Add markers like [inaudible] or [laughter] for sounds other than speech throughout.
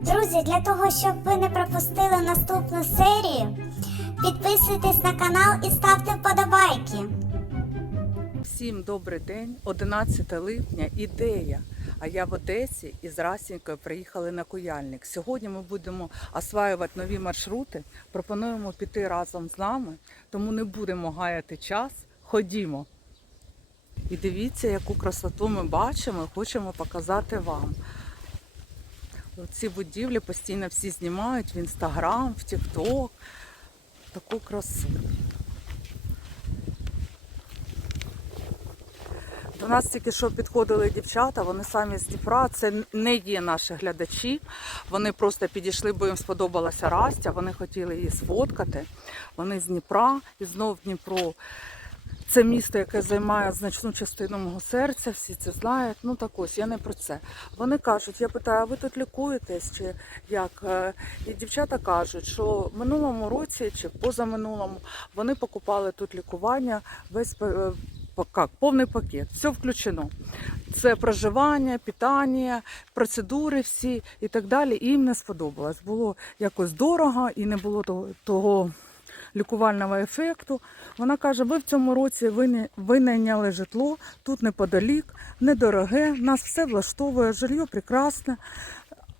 Друзі, для того, щоб ви не пропустили наступну серію, підписуйтесь на канал і ставте вподобайки. Всім добрий день, 11 липня, ідея. А я в Одесі із Расінькою приїхали на Куяльник. Сьогодні ми будемо осваювати нові маршрути. Пропонуємо піти разом з нами, тому не будемо гаяти час. Ходімо. І дивіться, яку красоту ми бачимо і хочемо показати вам. Ці будівлі постійно всі знімають в інстаграм, в Тікток. Таку красу. До нас тільки що підходили дівчата, вони самі з Дніпра. Це не є наші глядачі. Вони просто підійшли, бо їм сподобалася Растя. Вони хотіли її сфоткати. Вони з Дніпра і знов Дніпро. Це місто, яке займає значну частину мого серця, всі це знають. Ну так ось, я не про це. Вони кажуть, я питаю, а ви тут лікуєтесь чи як? Е, І дівчата кажуть, що в минулому році чи позаминулому вони покупали тут лікування весь е, як, повний пакет, все включено. Це проживання, питання, процедури всі і так далі. І їм не сподобалось. Було якось дорого і не було того, того лікувального ефекту. Вона каже: ви в цьому році винайняли житло тут неподалік, недороге, нас все влаштовує, жилье прекрасне.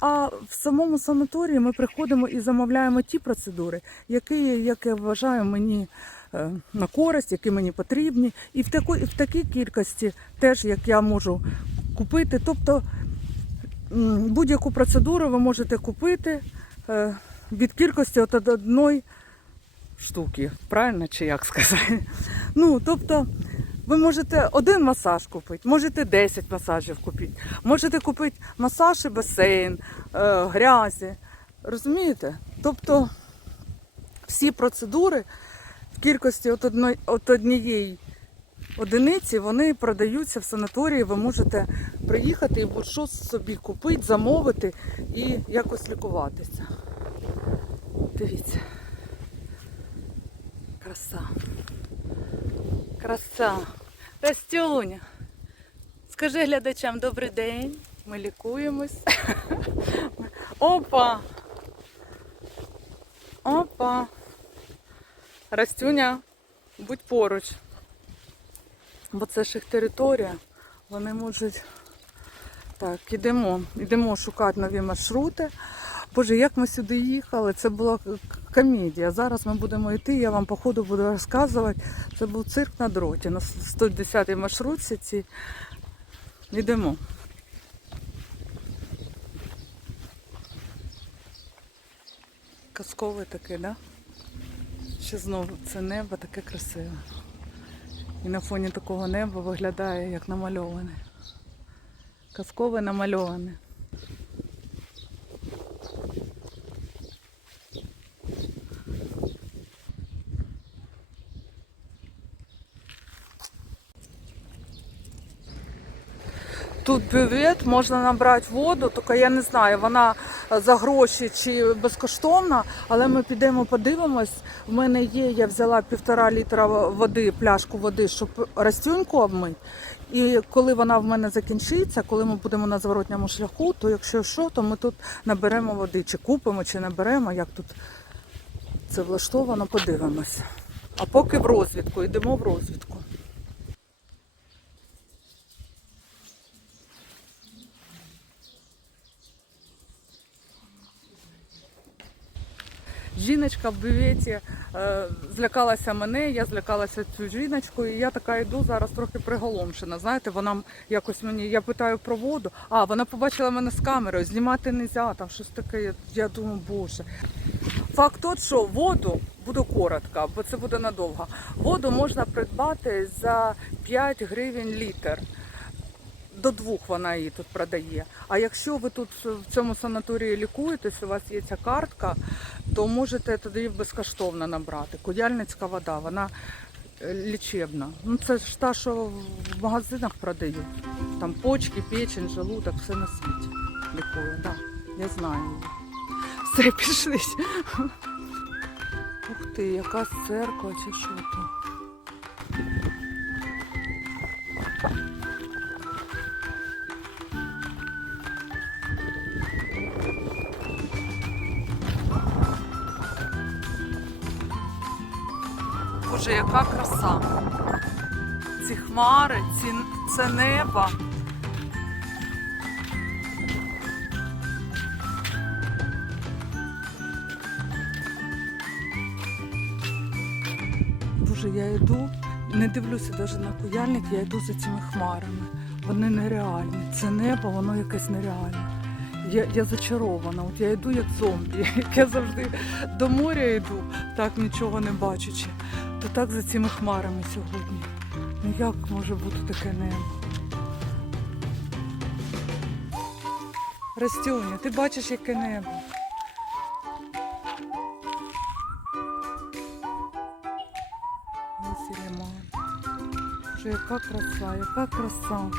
А в самому санаторії ми приходимо і замовляємо ті процедури, які, як я вважаю, мені е, на користь, які мені потрібні, і в такій, в такій кількості теж як я можу купити. Тобто будь-яку процедуру ви можете купити е, від кількості от од одної штуки, правильно чи як сказати? [laughs] Ну, тобто, ви можете один масаж купити, можете 10 масажів купити, можете купити масаж і басейн, е, грязі. Розумієте? Тобто всі процедури в кількості от, однієї одиниці вони продаються в санаторії. Ви можете приїхати і будь-що собі купити, замовити і якось лікуватися. Дивіться. Краса. Краса. Растюня. Скажи глядачам добрий день. Ми лікуємось. [laughs] Опа. Опа. Растюня, будь поруч. Бо це ж їх територія. Вони можуть. Так, ідемо. Ідемо шукати нові маршрути. Боже, як ми сюди їхали, це була комедія. Зараз ми будемо йти, я вам по ходу буду розказувати. Це був цирк на дроті. На 110-й маршрутці ці. Йдемо. Казкове таке, да? Ще знову це небо таке красиве. І на фоні такого неба виглядає як намальоване. Казкове намальоване. Тут бювет, можна набрати воду, тільки я не знаю, вона е, за гроші чи безкоштовна, але ми підемо подивимось. В мене є, я взяла півтора літра води, пляшку води, щоб растюньку обмити. І коли вона в мене закінчиться, коли ми будемо на зворотньому шляху, то якщо що, то ми тут наберемо води, чи купимо, чи наберемо, як тут це влаштовано, подивимось. А поки в розвідку, йдемо в розвідку. Жіночка в бюветі е, злякалася мене, я злякалася цю жіночку, і я така йду зараз трохи приголомшена. Знаєте, вона якось мені, я питаю про воду, а вона побачила мене з камерою, знімати не можна, там щось таке. Я, думаю, боже. Факт тот, що воду буду коротко, бо це буде надовго. Воду можна придбати за 5 гривень літр. До двох вона її тут продає. А якщо ви тут в цьому санаторії лікуєтесь, у вас є ця картка, то можете тоді безкоштовно набрати. Кудяльницька вода, вона е, лічебна. Ну це ж та, що в магазинах продають. Там почки, печень, желудок, все на світі лікує. Да, я знаю. Все, [laughs] пішли. Ух ти, яка церква чи що там. Яка краса. Ці хмари, ці, це небо. Боже, я йду, не дивлюся навіть на куяльник, я йду за цими хмарами. Вони нереальні. Це небо, воно якесь нереальне. Я, я зачарована. От я йду як зомбі. [laughs] Як я завжди до моря йду, так нічого не бачачи. То так за цими хмарами сьогодні. Ну як може бути таке небо? Растюня, ти бачиш, яке небо. Ось і. Боже, яка краса, яка краса.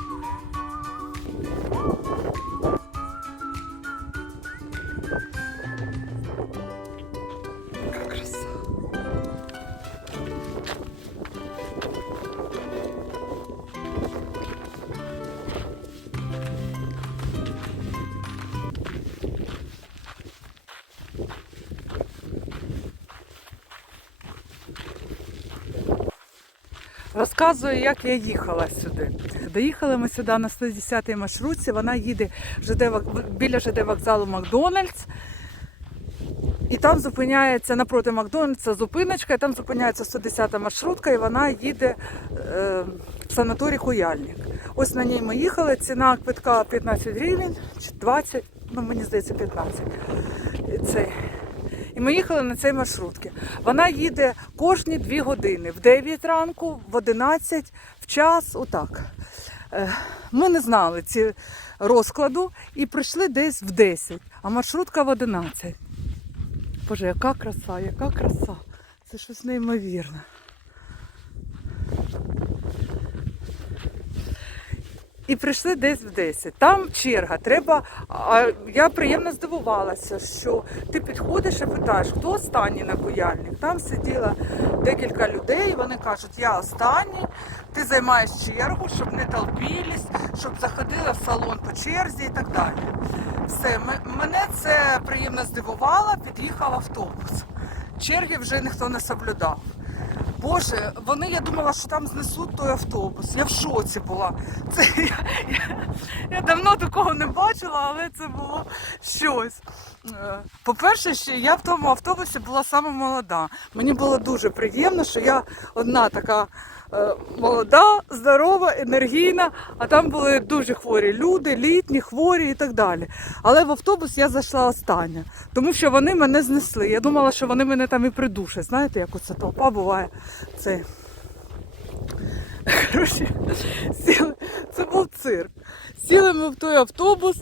Розказую, як я їхала сюди. Доїхали ми сюди на 110-й маршрутці. Вона їде ЖД, біля ЖД вокзалу Макдональдс. І там зупиняється напроти Макдональдса зупиночка, і там зупиняється 110-та маршрутка, і вона їде е, в санаторій Куяльник. Ось на ній ми їхали. Ціна квитка 15 гривень чи 20, ну мені здається, 15. І Цей. І ми їхали на цій маршрутці. Вона їде кожні 2 години, в 9 ранку, в 11, в час, отак. Е, Ми не знали ці розкладу і прийшли десь в 10, а маршрутка в 11. Боже, яка краса, яка краса. Це щось неймовірне. І прийшли десь в 10. Там черга, треба. А я приємно здивувалася, що ти підходиш і питаєш, хто останній на куяльник. Там сиділо декілька людей, вони кажуть, я останній, ти займаєш чергу, щоб не толпілись, щоб заходила в салон по черзі і так далі. Все, мене це приємно здивувало, під'їхав автобус. Черги вже ніхто не соблюдав. Боже, вони, я думала, що там знесуть той автобус. Я в шоці була. Це я, я, я давно такого не бачила, але це було щось. Е, По-перше, ще я в тому автобусі була саме молода. Мені було дуже приємно, що я одна така молода, здорова, енергійна, а там були дуже хворі люди, літні, хворі і так далі. Але в автобус я зайшла остання, тому що вони мене знесли. Я думала, що вони мене там і придушать. Знаєте, як оця толпа буває. Це. [laughs] Коротше, сіли. Це був цирк. Сіли ми в той автобус.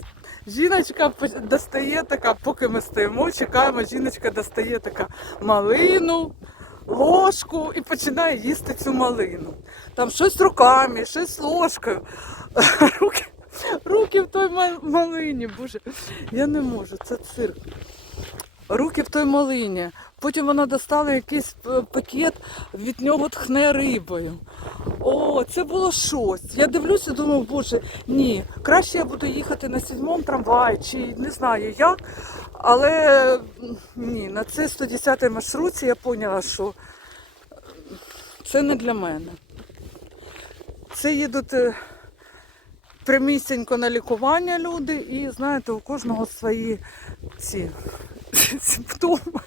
Жіночка достає така, поки ми стоїмо, чекаємо, жіночка достає така малину, ложку і починає їсти цю малину. Там щось руками, щось ложкою. [laughs] Руки, руки в той малині, боже, я не можу, це цирк. Руки в той малині. Потім вона достала якийсь е, пакет, від нього тхне рибою. О, це було щось. Я дивлюся, думаю, боже, ні, краще я буду їхати на сьомому трамваї, чи не знаю як. Але ні, на цій 110 маршрутці я поняла, що це не для мене. Це їдуть е, прямісінько на лікування люди, і знаєте, у кожного свої ці [laughs] симптоми.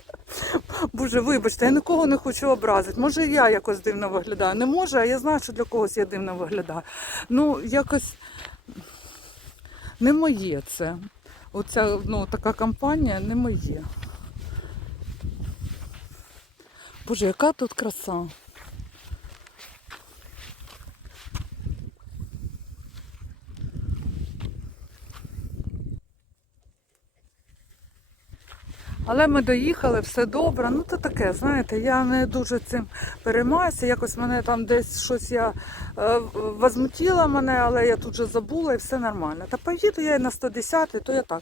Боже, вибачте, я нікого не хочу образити. Може, я якось дивно виглядаю. Не може, а я знаю, що для когось я дивно виглядаю. Ну, якось не моє це. Оця ну, така кампанія не моє. Боже, яка тут краса. Але ми доїхали, все добре. Ну, то таке, знаєте, я не дуже цим переймаюся. Якось мене там десь щось я е, возмутила мене, але я тут же забула і все нормально. Та поїду я і на 110, то я так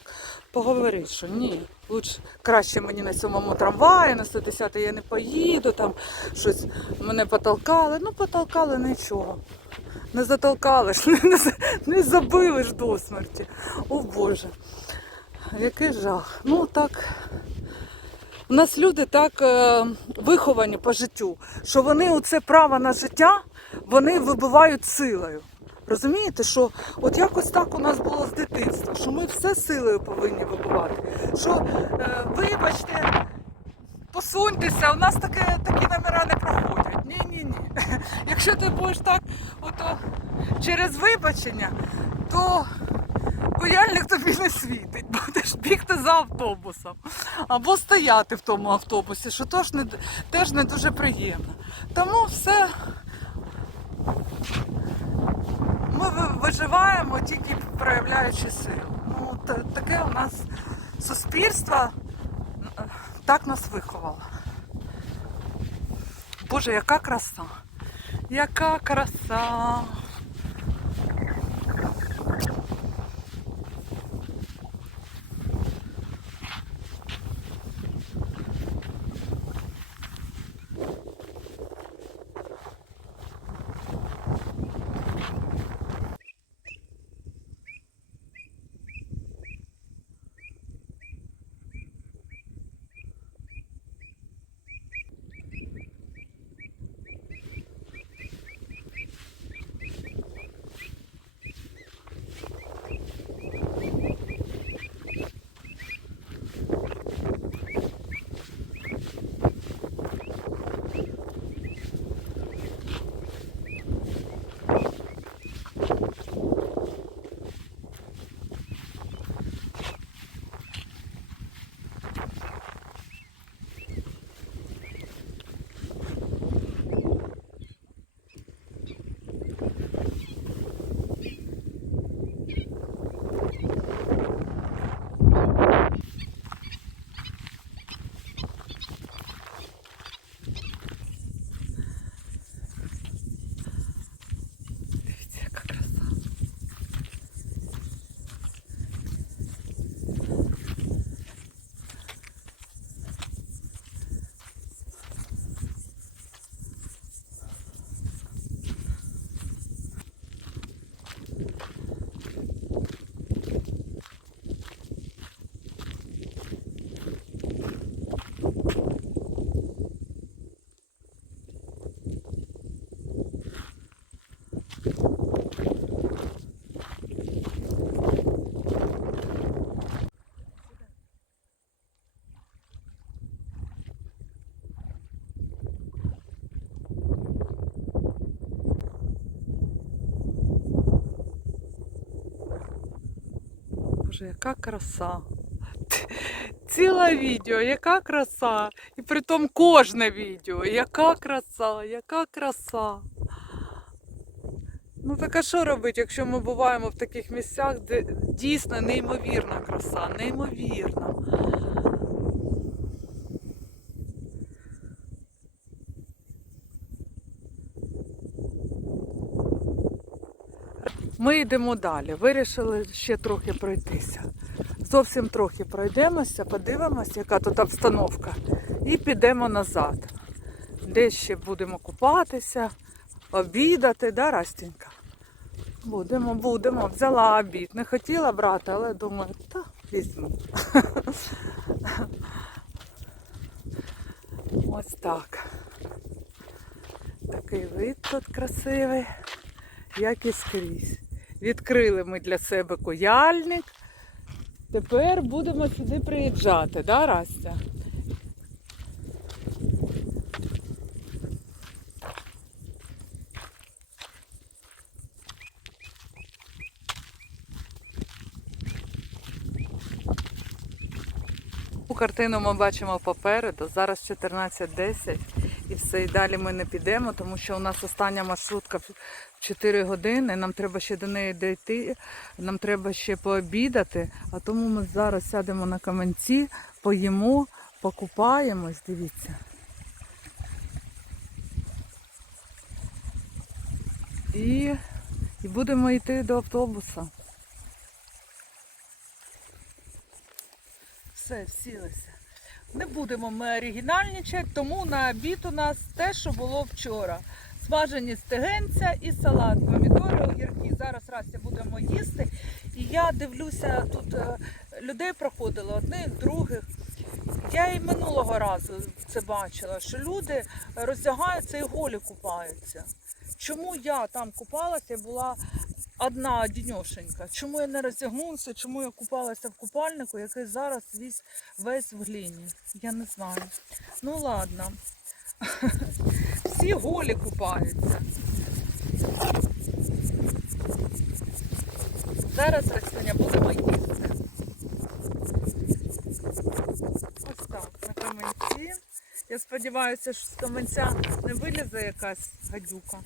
поговорю, що ні. Лучше краще мені на сьомому трамваї, на 110 я не поїду, там щось мене потолкали. Ну, потолкали нічого. Не затолкали ж, [laughs] не забили ж до смерті. О Боже. Який жах. Ну так. У нас люди так е, виховані по життю, що вони у це право на життя вони вибивають силою. Розумієте, що от якось так у нас було з дитинства, що ми все силою повинні вибивати. Що, е, вибачте, посуньтеся, у нас таке, такі номера не проходять. Ні, ні, ні. [laughs] Якщо ти будеш так ото, через вибачення, то Куяльник тобі не світить, будеш бігти за автобусом або стояти в тому автобусі, що теж не, теж не дуже приємно. Тому все ми виживаємо тільки проявляючи силу. Ну, та- таке у нас суспільство е, так нас виховало. Боже, яка краса! Яка краса! Боже, яка краса. [laughs] Ціле відео, яка краса. І притом кожне відео, яка краса, яка краса. Ну так а що робити, якщо ми буваємо в таких місцях, де дійсно неймовірна краса, неймовірна. Ми йдемо далі. Вирішили ще трохи пройтися. Зовсім трохи пройдемося, подивимося, яка тут обстановка, і підемо назад. Де ще будемо купатися, обідати, да, Растінька? Будемо, будемо. Взяла обід. Не хотіла брати, але думаю, та візьму. Ось так. Такий вид тут красивий, як і скрізь. Відкрили ми для себе куяльник. Тепер будемо сюди приїжджати, да, Растя? Картину ми бачимо попереду. Зараз 14.10 і все. І далі ми не підемо, тому що у нас остання маршрутка в 4 години. Нам треба ще до неї дійти, нам треба ще пообідати. А тому ми зараз сядемо на каменці, поїмо, покупаємось. Дивіться. І, і будемо йти до автобуса. Все, всілися. Не будемо ми оригінальничати, тому на обід у нас те, що було вчора. Смажені стегенця і салат, помідори, огірки. Зараз Растя будемо їсти. І я дивлюся, тут е, людей проходило одних, других. Я і минулого разу це бачила, що люди роздягаються і голі купаються. Чому я там купалася була одна одіньошенька? Чому я не роздягнулася? Чому я купалася в купальнику, який зараз весь, весь в гліні? Я не знаю. Ну ладно. [laughs] Всі голі купаються. Зараз Растюня будемо їсти. Ось так, на каменці. Я сподіваюся, що з каменця не вилізе якась гадюка.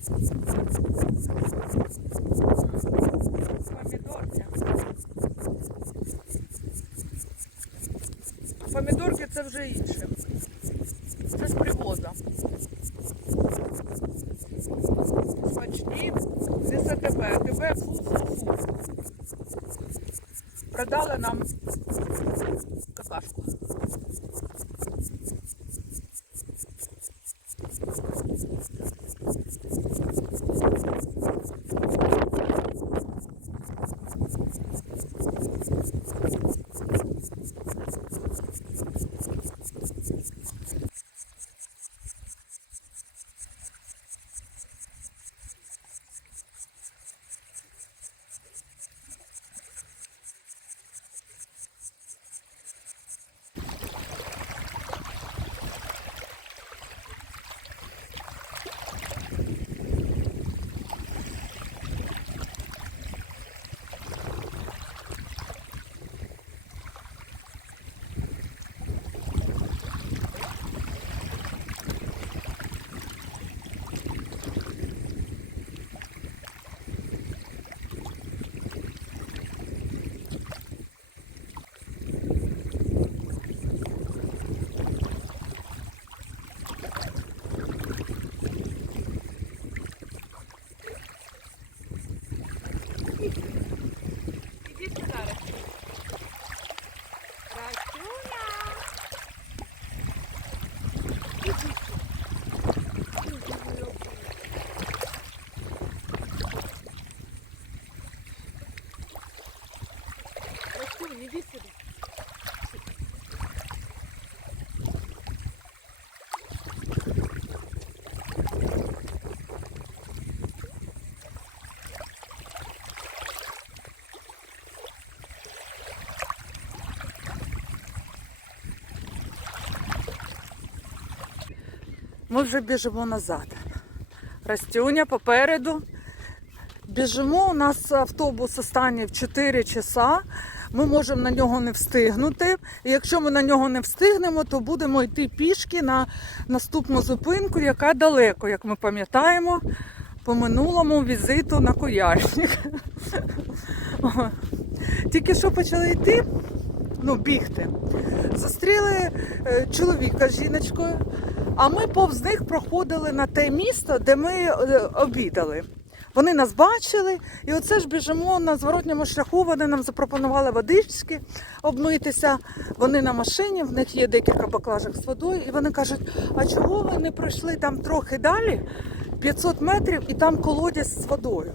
Помідорки. Помідорки це вже інше. Це з привоза. Смачні, за тебе, тебе фу-фу-фу. Продали нам какашку. Ми вже біжимо назад. Растюня попереду. Біжимо, у нас автобус останній в 4 часа. Ми можемо на нього не встигнути. І якщо ми на нього не встигнемо, то будемо йти пішки на наступну зупинку, яка далеко, як ми пам'ятаємо, по минулому візиту на Куяльник. [laughs] Тільки що почали йти, ну, бігти. Зустріли е, чоловіка з жіночкою, а ми повз них проходили на те місто, де ми е, обідали. Вони нас бачили, і оце ж біжимо на зворотньому шляху. Вони нам запропонували водички обмитися. Вони на машині, в них є декілька баклажок з водою, і вони кажуть: а чого ви не пройшли там трохи далі, 500 метрів, і там колодязь з водою.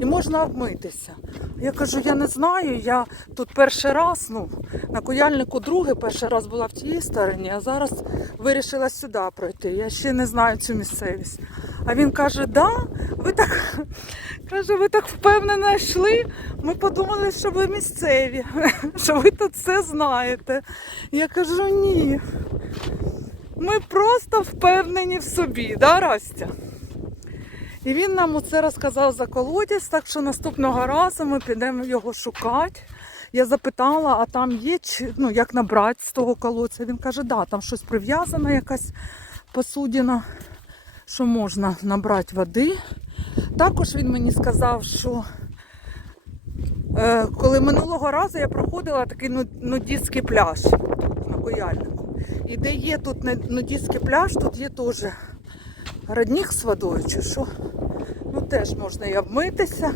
І можна обмитися. Я кажу, я не знаю, я тут перший раз, ну, на куяльнику другий, перший раз була в тій стороні, а зараз вирішила сюди пройти. Я ще не знаю цю місцевість. А він каже, да, ви так [laughs] каже, ви так впевнено йшли. Ми подумали, що ви місцеві, [laughs] що ви тут все знаєте. Я кажу, ні. Ми просто впевнені в собі, да, Растя? І він нам оце розказав за колодязь, так що наступного разу ми підемо його шукати. Я запитала, а там є, ну, як набрати з того колодця. Він каже, да, там щось прив'язано, якась посудина, що можна набрати води. Також він мені сказав, що е, коли минулого разу я проходила такий ну- нудистський пляж тут, на Кояльнику. І де є тут нудистський пляж, тут є теж родник з водою чи що. Ну теж можна і обмитися.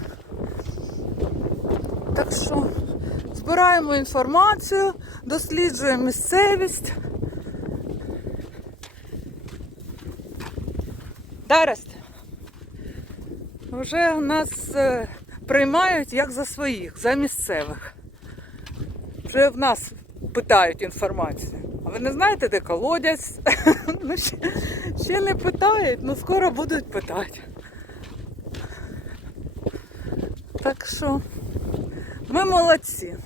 Так що збираємо інформацію, досліджуємо місцевість. Дарест. Вже нас е, приймають як за своїх, за місцевих. Вже в нас питають інформацію. А Ви не знаєте, де колодязь? [laughs] ще, не питають, ну скоро будуть питати. Так що ми молодці.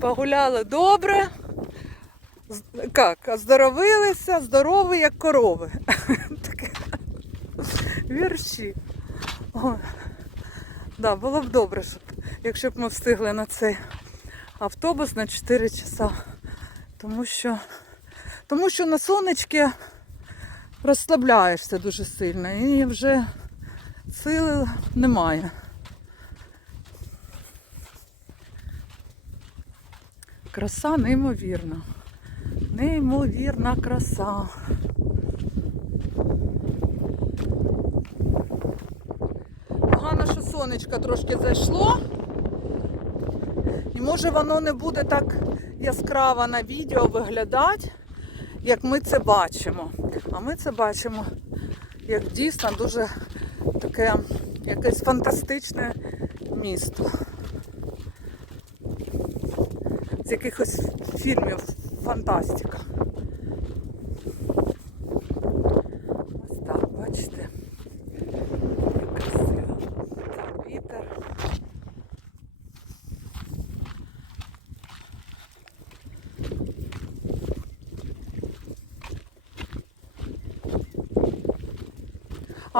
Погуляли добре. Як? Оздоровилися, здорові, як корови. [laughs] Вірші. Ой. Да, було б добре, щоб, якщо б ми встигли на цей автобус на 4 часа. Тому що, тому що на сонечки розслабляєшся дуже сильно і вже сили немає. Краса неймовірна. Неймовірна краса. Погано, що сонечко трошки зайшло. І може воно не буде так яскраво на відео виглядати, як ми це бачимо. А ми це бачимо як дійсно дуже таке якесь фантастичне місто. З якихось фільмів фантастика. Ось так, бачите. Як красиво. Так, вітер.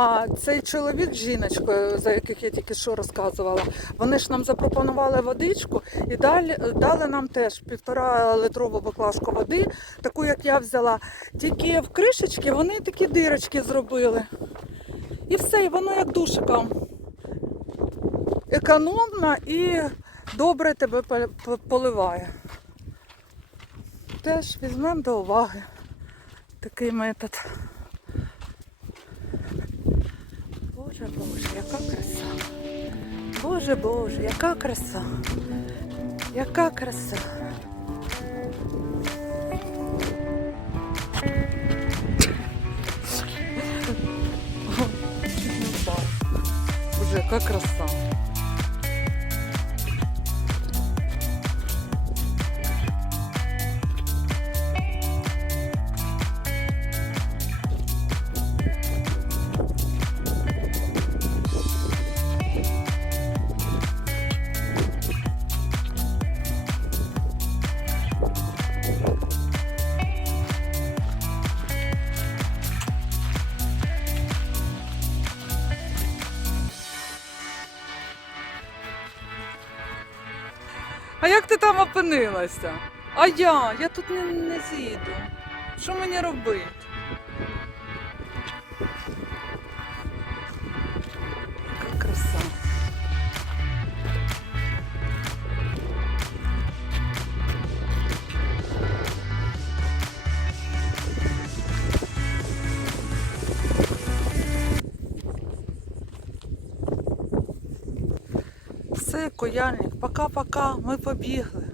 А цей чоловік з жіночкою, за яких я тільки що розказувала, вони ж нам запропонували водичку і далі, дали нам теж півтора литрову баклажку води, таку як я взяла. Тільки в кришечки вони такі дирочки зробили. І все, і воно як душиком. Економно і добре тебе поливає. Теж візьмемо до уваги такий метод. Боже, Боже, яка краса. Боже, Боже, яка краса. Яка краса. Боже, яка краса. Опинилася? А я? Я тут не, не з'їду. Що мені робити? Краса. Все, кояльник, пока-пока, ми побігли.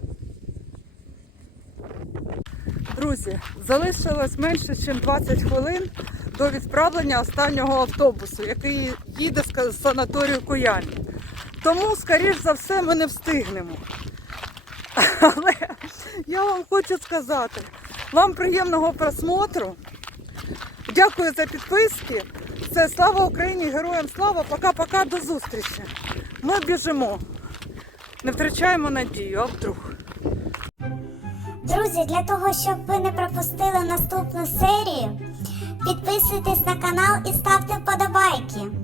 Друзі, залишилось менше, ніж 20 хвилин до відправлення останнього автобусу, який їде з санаторію Кояльник. Тому, скоріш за все, ми не встигнемо. [laughs] Але я вам хочу сказати, вам приємного просмотру. Дякую за підписки. Це слава Україні, героям слава. Пока-пока, до зустрічі. Ми біжимо. Не втрачаємо надію, а вдруг. Друзі, для того, щоб ви не пропустили наступну серію, підписуйтесь на канал і ставте вподобайки.